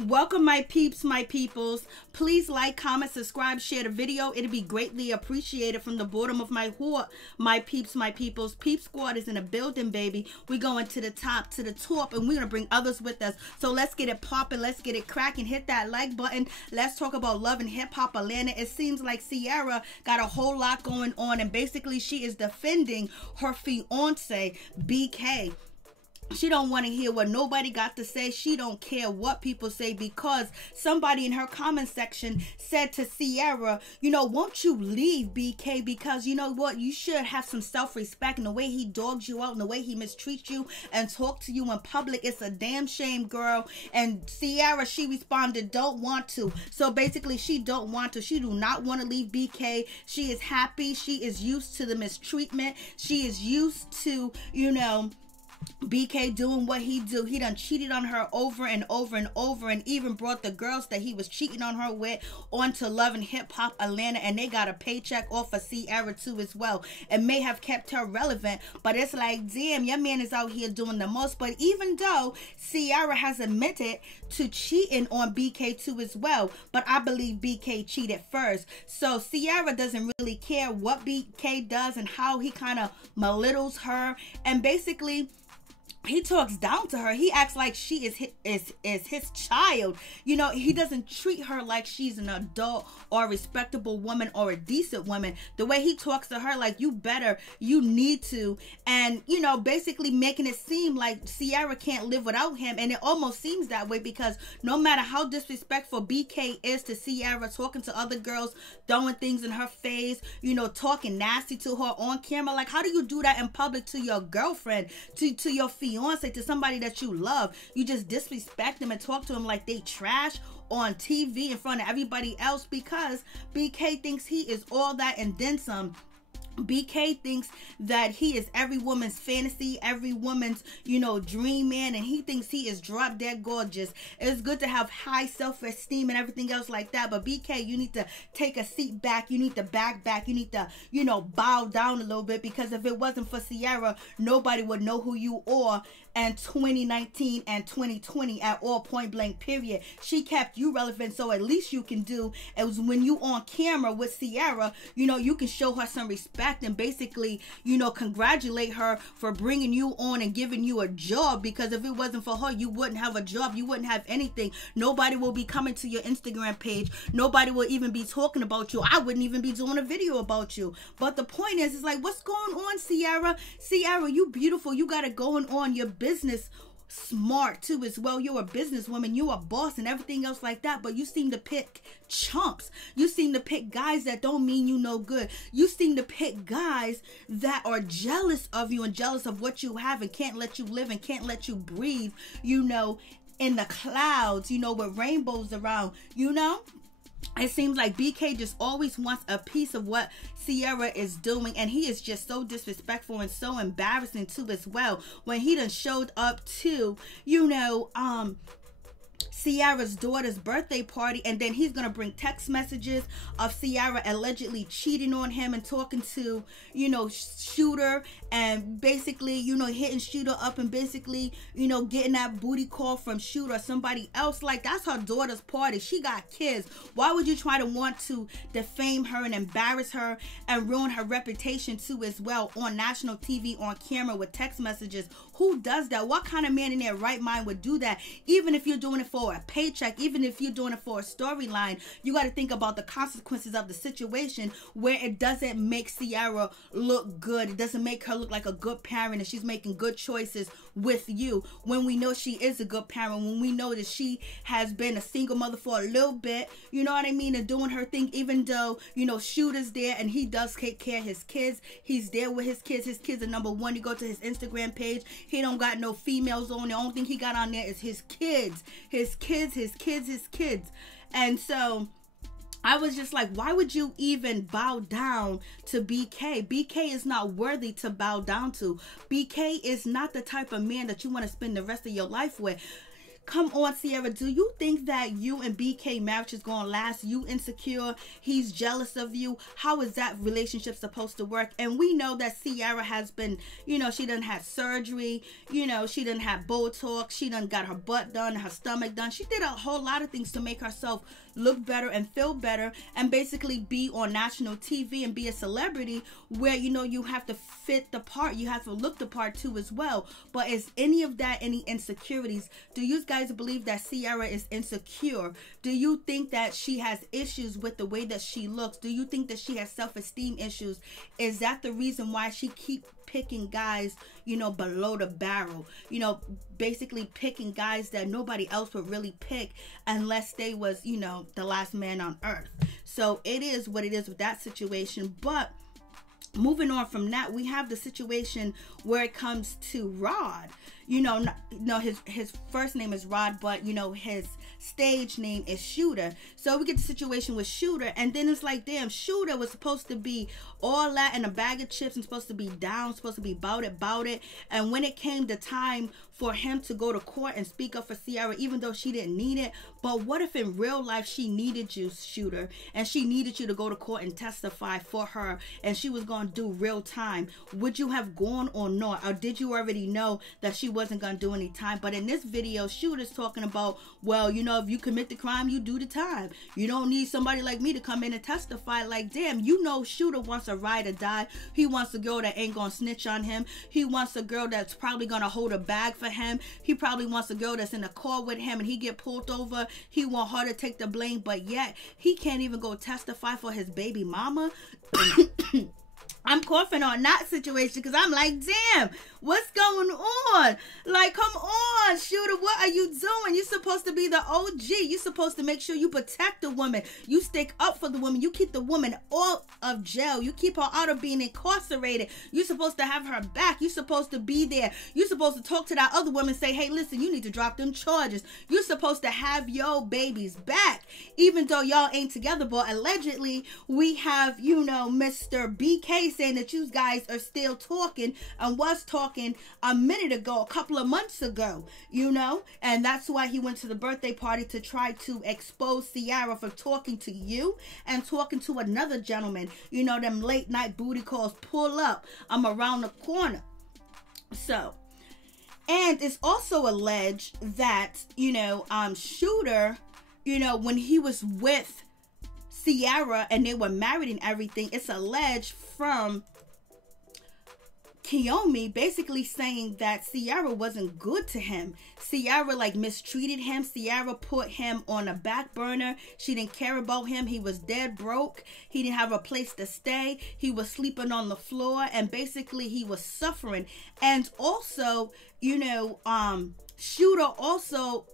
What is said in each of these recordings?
Welcome my peeps, my peoples. Please like, comment, subscribe, share the video. It'll be greatly appreciated from the bottom of my heart. My peeps, my peoples. Peep Squad is in a building, baby. We're going to the top, to the top, and we're going to bring others with us. So let's get it popping. Let's get it cracking. Hit that like button. Let's talk about love and hip-hop Atlanta. It seems like Ciara got a whole lot going on, and basically she is defending her fiance, BK. She don't want to hear what nobody got to say. She don't care what people say, because somebody in her comment section said to Ciara, you know, won't you leave BK, because you know what, you should have some self-respect, and the way he dogs you out and the way he mistreats you and talk to you in public, it's a damn shame, girl. And Ciara, she responded, don't want to. So basically she don't want to. She do not want to leave BK. She is happy. She is used to the mistreatment. She is used to, you know, BK doing what he do. He done cheated on her over and over and over, and even brought the girls that he was cheating on her with onto Love and Hip Hop Atlanta, and they got a paycheck off of Ciara too as well. It may have kept her relevant, but it's like, damn, your man is out here doing the most. But even though Ciara has admitted to cheating on BK too as well, but I believe BK cheated first. So Ciara doesn't really care what BK does and how he kind of belittles her, and basically he talks down to her. He acts like she is his child. You know, he doesn't treat her like she's an adult or a respectable woman or a decent woman. The way he talks to her, like, you better, you need to. And, you know, basically making it seem like Ciara can't live without him. And it almost seems that way, because no matter how disrespectful BK is to Ciara, talking to other girls, throwing things in her face, you know, talking nasty to her on camera. Like, how do you do that in public to your girlfriend, to your fiance, to somebody that you love? You just disrespect them and talk to them like they trash on TV in front of everybody else, because BK thinks he is all that and then some. BK thinks that he is every woman's fantasy, every woman's, you know, dream man, and he thinks he is drop dead gorgeous. It's good to have high self-esteem and everything else like that, but BK, you need to take a seat back. You need to back. You need to, you know, bow down a little bit, because if it wasn't for Ciara, nobody would know who you are in 2019 and 2020 at all, point blank period. She kept you relevant, so at least you can do is when you on camera with Ciara, you know, you can show her some respect and basically, you know, congratulate her for bringing you on and giving you a job, because if it wasn't for her, you wouldn't have a job. You wouldn't have anything. Nobody will be coming to your Instagram page. Nobody will even be talking about you. I wouldn't even be doing a video about you. But the point is, it's like, what's going on, Ciara? Ciara, you beautiful. You got it going on. Your business smart too as well. You're a businesswoman, you're a boss and everything else like that, but you seem to pick chumps. You seem to pick guys that don't mean you no good. You seem to pick guys that are jealous of you and jealous of what you have and can't let you live and can't let you breathe, you know, in the clouds, you know, with rainbows around, you know. It seems like BK just always wants a piece of what Ciara is doing, and he is just so disrespectful and so embarrassing too as well, when he done showed up to, you know, Ciara's daughter's birthday party, and then he's gonna bring text messages of Ciara allegedly cheating on him and talking to, you know, Shooter, and basically, you know, hitting Shooter up and basically, you know, getting that booty call from Shooter or somebody else. Like, that's her daughter's party. She got kids. Why would you try to want to defame her and embarrass her and ruin her reputation too as well on national TV, on camera, with text messages? Who does that? What kind of man in their right mind would do that? Even if you're doing it for a paycheck, even if you're doing it for a storyline, you got to think about the consequences of the situation, where it doesn't make Ciara look good. It doesn't make her look like a good parent and she's making good choices with you, when we know she is a good parent, when we know that she has been a single mother for a little bit, you know what I mean, and doing her thing, even though, you know, Shooter's there and he does take care of his kids. He's there with his kids. His kids are number one. You go to his Instagram page, he don't got no females on. The only thing he got on there is his kids. His kids. And so I was just like, why would you even bow down to BK? BK is not worthy to bow down to. BK is not the type of man that you want to spend the rest of your life with. Come on, Sierra. Do you think that you and BK marriage is going to last? You insecure. He's jealous of you. How is that relationship supposed to work? And we know that Sierra has been, you know, she done had surgery. You know, she done had Botox. She done got her butt done, her stomach done. She did a whole lot of things to make herself look better and feel better and basically be on national TV and be a celebrity where, you know, you have to fit the part. You have to look the part too as well. But is any of that any insecurities? Do you guys believe that Sierra is insecure? Do you think that she has issues with the way that she looks? Do you think that she has self-esteem issues? Is that the reason why she keep picking guys, you know, below the barrel? You know, basically picking guys that nobody else would really pick unless they was, you know, the last man on earth. So it is what it is with that situation. But moving on from that, we have the situation where it comes to Rod. You know, no, his first name is Rod, but, you know, his stage name is Shooter. So we get the situation with Shooter, and then it's like, damn, Shooter was supposed to be all that in a bag of chips and supposed to be down, supposed to be about it. And when it came to time for him to go to court and speak up for Sierra, even though she didn't need it, but what if in real life she needed you, Shooter, and she needed you to go to court and testify for her, and she was going to do real time? Would you have gone or not? Or did you already know that she wasn't going to do any time? But in this video, Shooter's talking about, well, you know, if you commit the crime, you do the time. You don't need somebody like me to come in and testify. Like, damn, you know, Shooter wants a ride or die. He wants a girl that ain't going to snitch on him. He wants a girl that's probably going to hold a bag for him. He probably wants a girl that's in a car with him and he get pulled over. He want her to take the blame, but yet he can't even go testify for his baby mama. I'm coughing on that situation because I'm like, damn, what's going on? Like, come on, Shooter, what are you doing? You're supposed to be the OG. You're supposed to make sure you protect the woman. You stick up for the woman. You keep the woman out of jail. You keep her out of being incarcerated. You're supposed to have her back. You're supposed to be there. You're supposed to talk to that other woman, say, hey, listen, you need to drop them charges. You're supposed to have your baby's back, even though y'all ain't together. But allegedly, we have, you know, Mr. BK saying that you guys are still talking and was talking a minute ago, a couple of months ago, you know, and that's why he went to the birthday party to try to expose Sierra for talking to you and talking to another gentleman. You know, them late night booty calls, pull up, I'm around the corner. So, and it's also alleged that, you know, Shooter, you know, when he was with Sierra and they were married and everything, it's alleged from Kiyomi basically saying that Sierra wasn't good to him. Sierra like mistreated him. Sierra put him on a back burner. She didn't care about him. He was dead broke. He didn't have a place to stay. He was sleeping on the floor and basically he was suffering. And also, you know, Shooter also,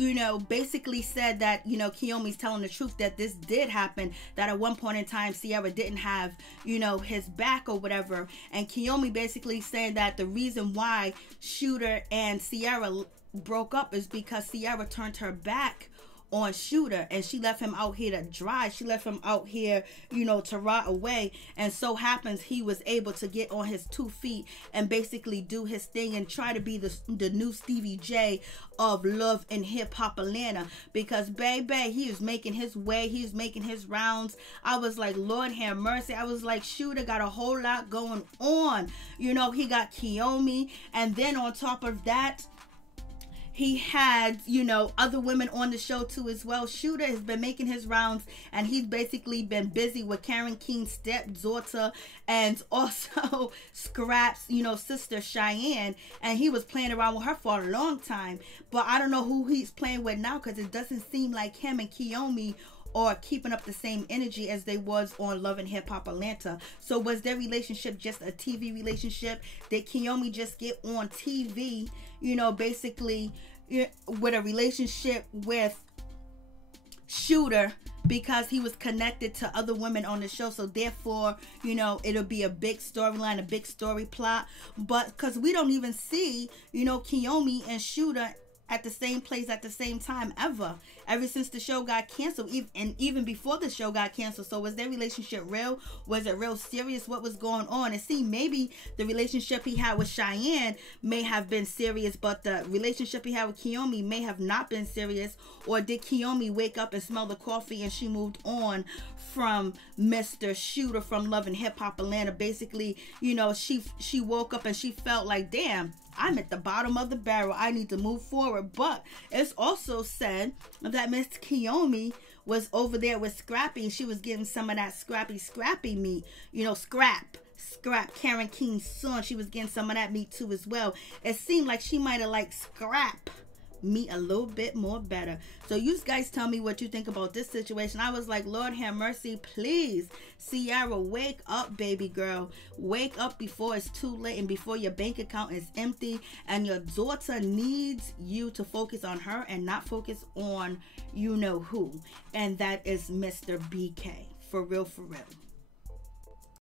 you know, basically said that, you know, Kiyomi's telling the truth, that this did happen, that at one point in time Sierra didn't have, you know, his back or whatever. And Kiyomi basically saying that the reason why Shooter and Sierra broke up is because Sierra turned her back on Shooter and she left him out here to dry. She left him out here, you know, to rot away. And so happens he was able to get on his 2 feet and basically do his thing and try to be the new StevieJ of love and hip hop Atlanta, because baby, he was making his way, he was making his rounds. I was like, Lord have mercy. I was like, Shooter got a whole lot going on. You know, he got Kiyomi, and then on top of that, he had, you know, other women on the show too as well. Shooter has been making his rounds and he's basically been busy with Karen Keen's stepdaughter and also Scrap's, you know, sister Cheyenne, and he was playing around with her for a long time. But I don't know who he's playing with now, because it doesn't seem like him and Kiyomi or keeping up the same energy as they was on Love and Hip Hop Atlanta. So was their relationship just a TV relationship? Did Kiyomi just get on TV, you know, basically with a relationship with Shooter because he was connected to other women on the show? So therefore, you know, it'll be a big storyline, a big story plot. But because we don't even see, you know, Kiyomi and Shooter at the same place at the same time ever since the show got canceled, and even before the show got canceled. So was their relationship real? Was it real serious? What was going on? And see, maybe the relationship he had with Cheyenne may have been serious, but the relationship he had with Kiyomi may have not been serious. Or did Kiyomi wake up and smell the coffee and she moved on from Mr. Shooter from Love and Hip Hop Atlanta? Basically, you know, she woke up and she felt like, damn, I'm at the bottom of the barrel. I need to move forward. But it's also said that Miss Kiyomi was over there with Scrappy. She was getting some of that scrappy meat. You know, Scrap, Karen King's son. She was getting some of that meat too as well. It seemed like she might have liked Scrap meat a little bit more better. So you guys tell me what you think about this situation. I was like, Lord have mercy, please, Ciara, wake up, baby girl. Wake up before it's too late and before your bank account is empty, and your daughter needs you to focus on her and not focus on you know who, and that is Mr. BK. For real, for real.